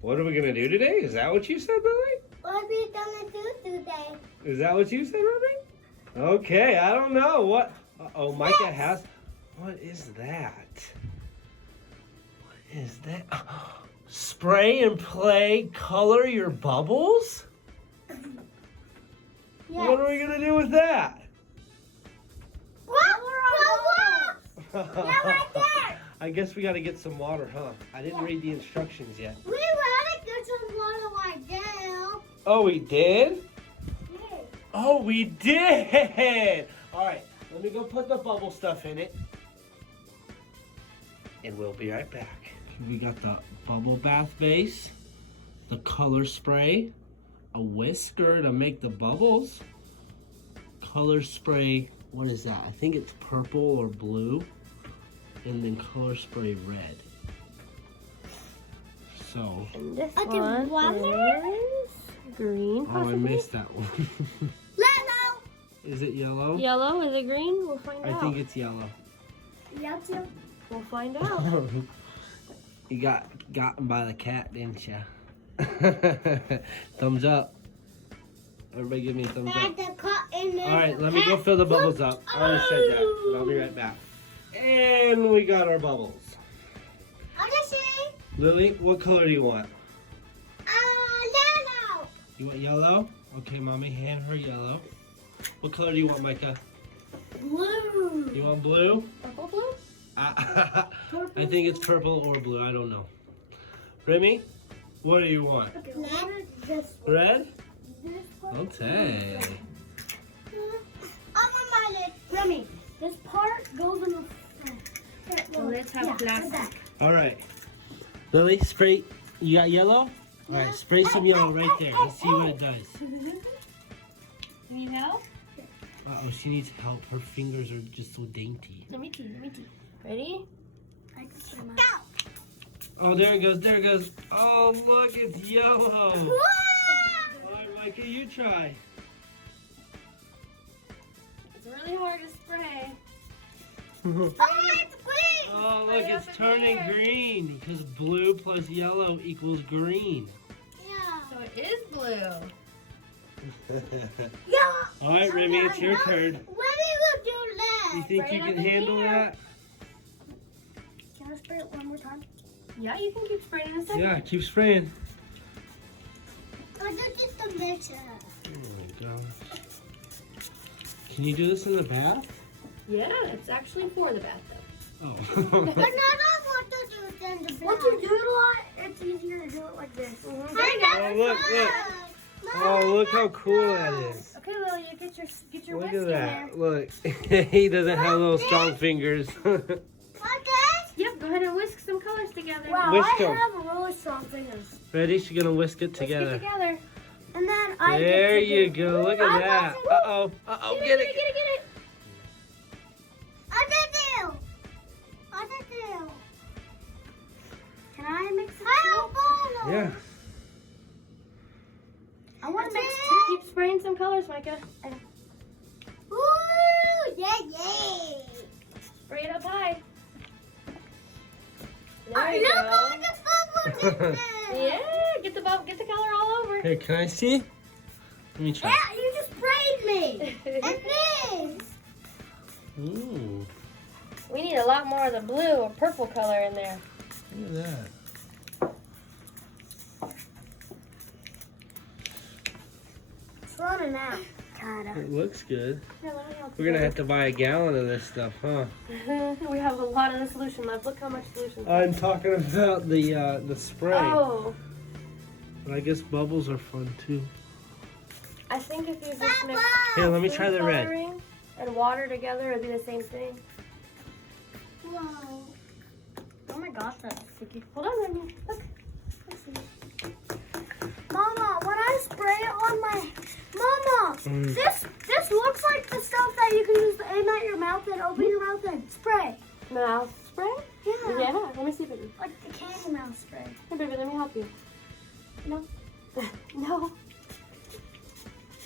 What are we gonna do today? Is that what you said, Lily? What are we gonna do today? Is that what you said, Remi? Okay, I don't know. What? Uh-oh, Micah has... What is that? What is that? Spray and play, color your bubbles? Yes. What are we gonna do with that? What? Yeah, right there. I guess we gotta get some water, huh? I didn't read the instructions yet. We gotta get some water right now. Oh, we did? Yes. Oh, we did! All right, let me go put the bubble stuff in it. And we'll be right back. We got the bubble bath base, the color spray, a whisker to make the bubbles, color spray, what is that? I think it's purple or blue, and then color spray red. So, And this Okay, one water? is green, oh, I possibly. missed that one. Yellow. Is it yellow? Yellow, is it green? We'll find out. I think it's yellow. Yellow. We'll find out. You got gotten by the cat, didn't you? Thumbs up. Everybody give me a thumbs up. All right, let me go fill the bubbles up. I already said that, but I'll be right back. And we got our bubbles. I'm gonna say, Lily, what color do you want? yellow. You want yellow? Okay, Mommy, hand her yellow. What color do you want, Micah? Blue. You want blue? Purple blue? I think it's purple or blue. I don't know. Remi, what do you want? Okay, this one. Red? This one. Okay. I'm on my lip. Remi, this part goes in the front. So let's have plastic. All right. Lily, spray. You got yellow? All right, spray some yellow right there. Let's see what it does. You need help? Uh-oh, she needs help. Her fingers are just so dainty. Let me too. Ready? Go. Oh, there it goes. There it goes. Oh, look, it's yellow. Whoa! All right, Micah, you try. It's really hard to spray. Oh, it's green. Oh, look, Spray it's up in turning here. green because blue plus yellow equals green. Yeah. So it is blue. Yeah. All right, Remi, it's your turn. What do you do You last? think Spray you it can up in handle here. that? Can I spray it one more time? Yeah, you can keep spraying in a second. Yeah, keep spraying. I just get the mixer. Oh my gosh. Can you do this in the bath? Yeah, it's actually for the bathtub. Oh. But not all what to do is in the Once you do it a lot, it's easier to do it like this. Oh, look. Oh, look how cool that is. Okay, Lily, you get your Look whisk at in that. there. Look. He doesn't have little strong fingers. Okay. Yep, go ahead and whisk some colors together. Wow, Whisk I 'em. have really strong fingers. Ready? She's going to whisk it Whisk together. it together. And then I There get to you do- go. Look I at got that. to- Uh-oh. Uh-oh. Get it. Get it. I did do. Can I mix it? I don't follow. Yeah. I want to That's mix it. Keep spraying some colors, Micah. Ooh, yeah. Spray it up high. Oh, There you look go. all the bubbles in there. Yeah, get the color all over. Hey, can I see? Let me try. Yeah, you just sprayed me. And this. Ooh. We need a lot more of the blue or purple color in there. Look at that. It's running out. Kinda. It looks good. Here, let me help We're going to have to buy a gallon of this stuff, huh? We have a lot of the solution left. Look how much solution. I'm talking about the spray. Oh, But I guess bubbles are fun too. I think if you just mix Here, let me try food the red. coloring and water together, it'd be the same thing. Whoa. Oh my gosh, that's sticky. Hold on, Remi. Look. Let's see. Mama, when I spray it on my... Mama, Mm. this looks like the stuff that you can use to aim at your mouth and open your mouth and spray. Mouth spray? Yeah. Yeah, let me see, baby. Like the candy mouth spray. Here, baby, let me help you. No. No.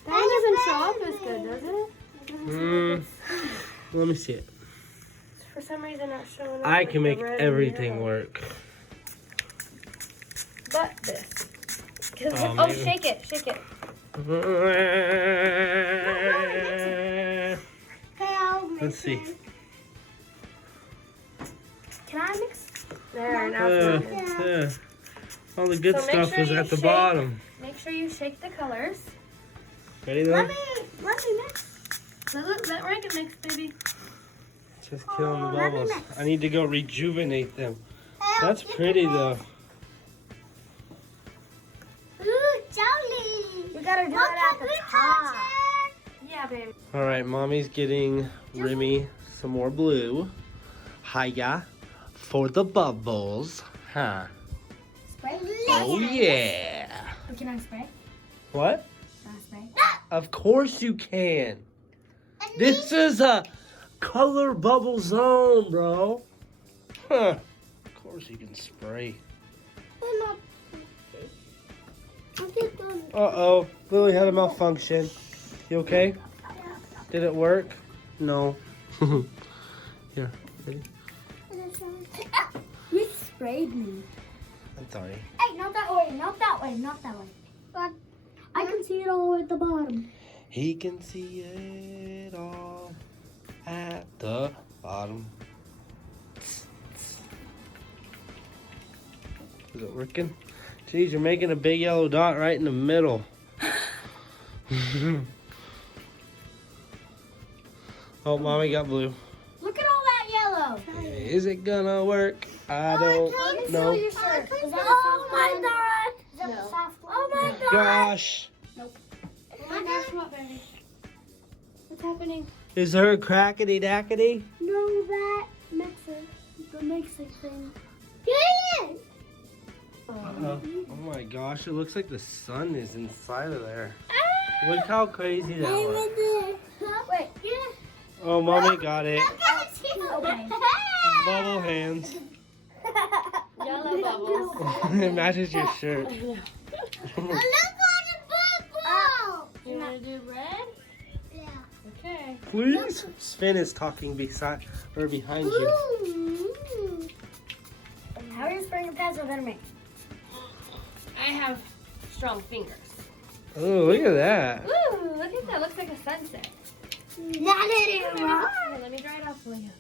That one doesn't show up as good, does it? It doesn't seem like it's Let me see it. for some reason not showing up. I like can the make red and everything yellow. work. But this. Oh, Oh, maybe. shake it, shake it. Let's see. Can I mix? There, now it's working. Yeah. All the good So make stuff sure was you at the shake. bottom. Make sure you shake the colors. Ready though? Let me mix. Let Reagan mix, baby. Just killing the Oh, let me bubbles. mix. I need to go rejuvenate them. That's pretty though. Ooh, jelly. You gotta do Look it at at the top. Yeah, baby. All right, Mommy's getting Remi some more blue. Hiya for the bubbles. Huh? Spray. Oh yeah. Can I spray? What? Can I spray? Of course you can. This is a color bubble zone, bro. Huh. Of course you can spray. Uh-oh. Lily had a malfunction. You okay? Did it work? No. Here. Ready? You sprayed me. I'm sorry. Hey, not that way, not that way, not that way. But I can see it all at the bottom. He can see it all at the bottom. Is it working? Jeez, you're making a big yellow dot right in the middle. Oh, Mommy got blue. Look at all that yellow. Is it gonna work? I don't know. Your shirt. Is that oh my god. Is that No. a soft one? Oh my god. Gosh. Oh my gosh, what, baby? What's happening? Is there a crackety dackety? No, that mixer. The mixing thing. Yeah. Oh my gosh, it looks like the sun is inside of there. Look how crazy that was. Wait. Yeah. Oh, Mommy got it. Okay. Bubble hands. Yellow bubbles. It matches your shirt. Look on the bubble. You want to do red? Yeah. Okay. Please. Sven is talking beside or behind you. Ooh. How are you spraying a pencil than me? I have strong fingers. Oh, look at that. Ooh, look at that. Looks like a sunset. Not anymore. Here, let me dry it off for you.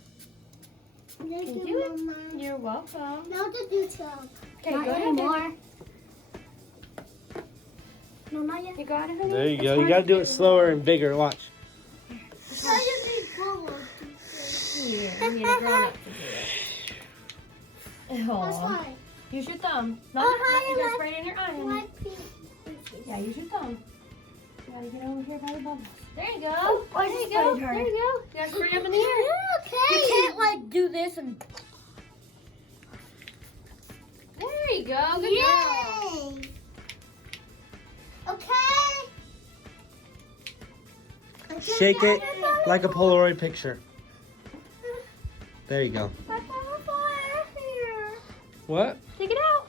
Can you do it? You're welcome. Not the detail. Okay, Not go ahead. anymore. No, not yet. You got it, honey? There you It's go. hard You gotta to do it slower and bigger. Watch. How do these bubbles? Yeah, you need a grown up to do it. That's Aw. fine. Use your thumb. No, Oh, no, hi, you gotta Emma. spray it in your eye, honey. My feet. Yeah, use your thumb. You gotta get over here by the bubbles. There you go. Oh, I there you just go. sprayed her. There you go. You gotta spray up in the air. Okay. You can't like do this and. There you go. Good girl. Yay. Okay. Shake it like a Polaroid picture. There you go. What? Take it out.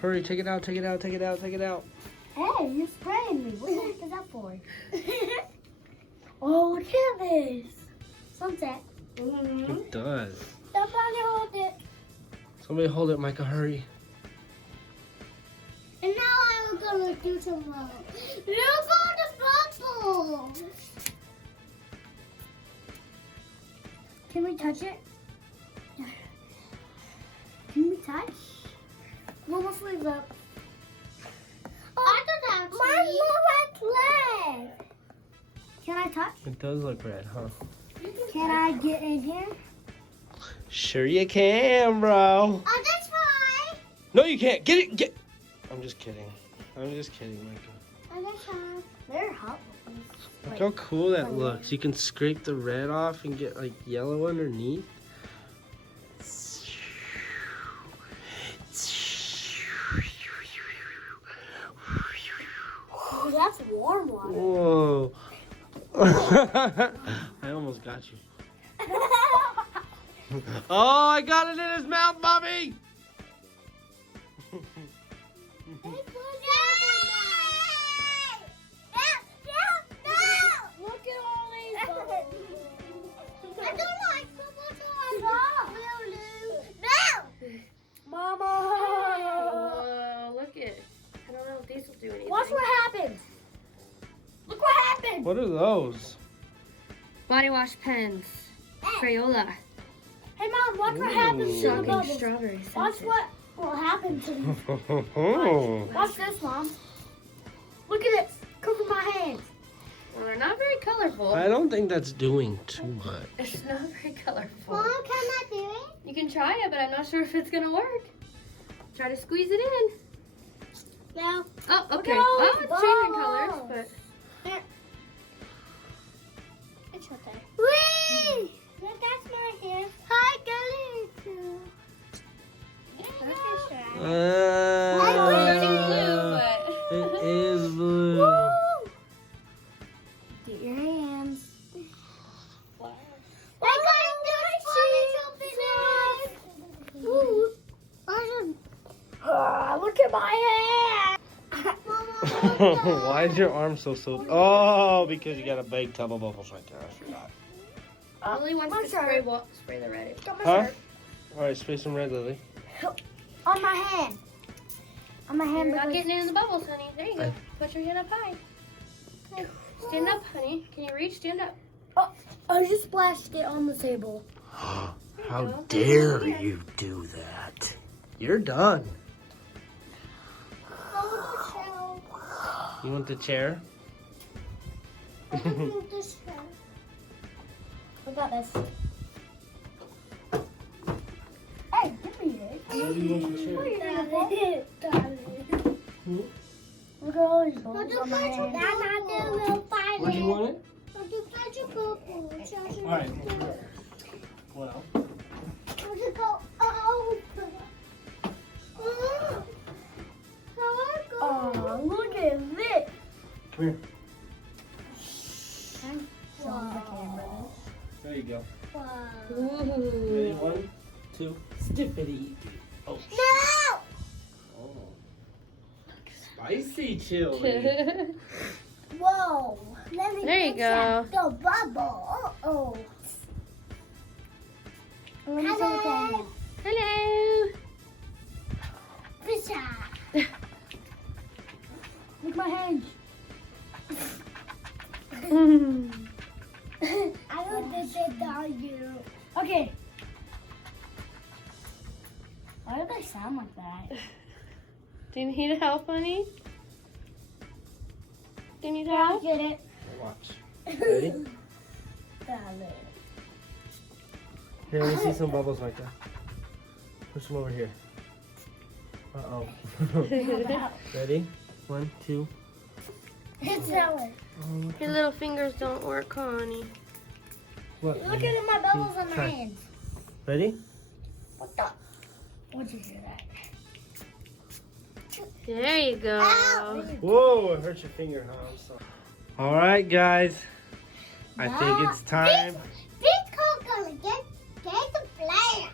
Hurry, take it out, take it out, take it out, take it out. Hey, you're spraying me. What the heck is that for? Oh, look at this. Sunset. Mm-hmm. It does. Somebody hold it. Somebody hold it, Micah, hurry. And now I'm gonna do some more. Look on the bubble. Can we touch it? Can we touch? Mama, sleeves up. Oh, I can touch. Mine's more like leg. Can I touch? It does look red, huh? Can I get in here? Sure you can, bro. Oh, that's fine. No, you can't. Get it. Get. I'm just kidding. I'm just kidding, Micah. Oh, that's fine. They're hot. Look how cool that looks. You can scrape the red off and get like yellow underneath. Oh, that's warm water. Whoa. I almost got you. Oh, I got it in his mouth, Mommy. Look at all these bubbles. I don't like bubbles. What are those? Body wash pens. Crayola. Hey, Mom, watch what happens to the Shocking bubbles. strawberry Watch scented. what will happen to them. Oh. Watch this, Mom. Look at it. Cover my hands. Well, they're not very colorful. I don't think that's doing too much. It's not very colorful. Mom, can I do it? You can try it, but I'm not sure if it's gonna work. Try to squeeze it in. No. Oh, okay. Look at all Oh, these it's changing balls. colors, but It's okay. Whee! Look, that's my hair. Hi, Gully. It is blue. Get your hands. Look at my hand. Why is your arm so soaked? Oh, because you got a big tub of bubbles right there. I forgot. Lily wants my to shirt. spray the red. Huh? All right, spray some red, Lily. On my hand. On my hand. You're not because- getting in the bubbles, honey. There you go. Put your hand up high. Stand up, honey. Can you reach? Stand up. I just splashed it on the table. How dare you do that? You're done. You want the chair? I got this. Hey, give me it. Maybe you want the chair. Look at all these bubbles on my hand. Where do you want it? All right. Well. Oh, look at this. Come here. Wow. There you go. Wow. Ready? 1, 2. Stiffity. Oh. No! Oh. Spicy chili. Whoa. Let me There you get go. The bubble. Oh. Hello. Hello. Fisha. Look my hands. I don't think they are you. Okay. Why do they sound like that? Do you need help, honey? Do you need I help? get it. Watch. Ready? Darling. Here, let me see some bubbles like that. Push them over here. Uh-oh. Ready? 1, 2. It's going. Oh, Your little fingers don't work, honey. what? Look at my bubbles on my Try. hands. Ready? What the? What'd you do that? There you go. Ow! Whoa, it hurt your finger, huh? I'm sorry. All right, guys. I think it's time. This car's gonna get the flare.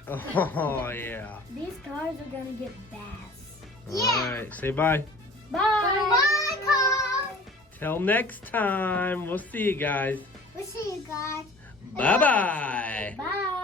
Oh, yeah. These cars are gonna get bass. All right, say bye. Bye. Bye, car. Till next time. We'll see you guys. We'll see you guys. Bye-bye. Bye.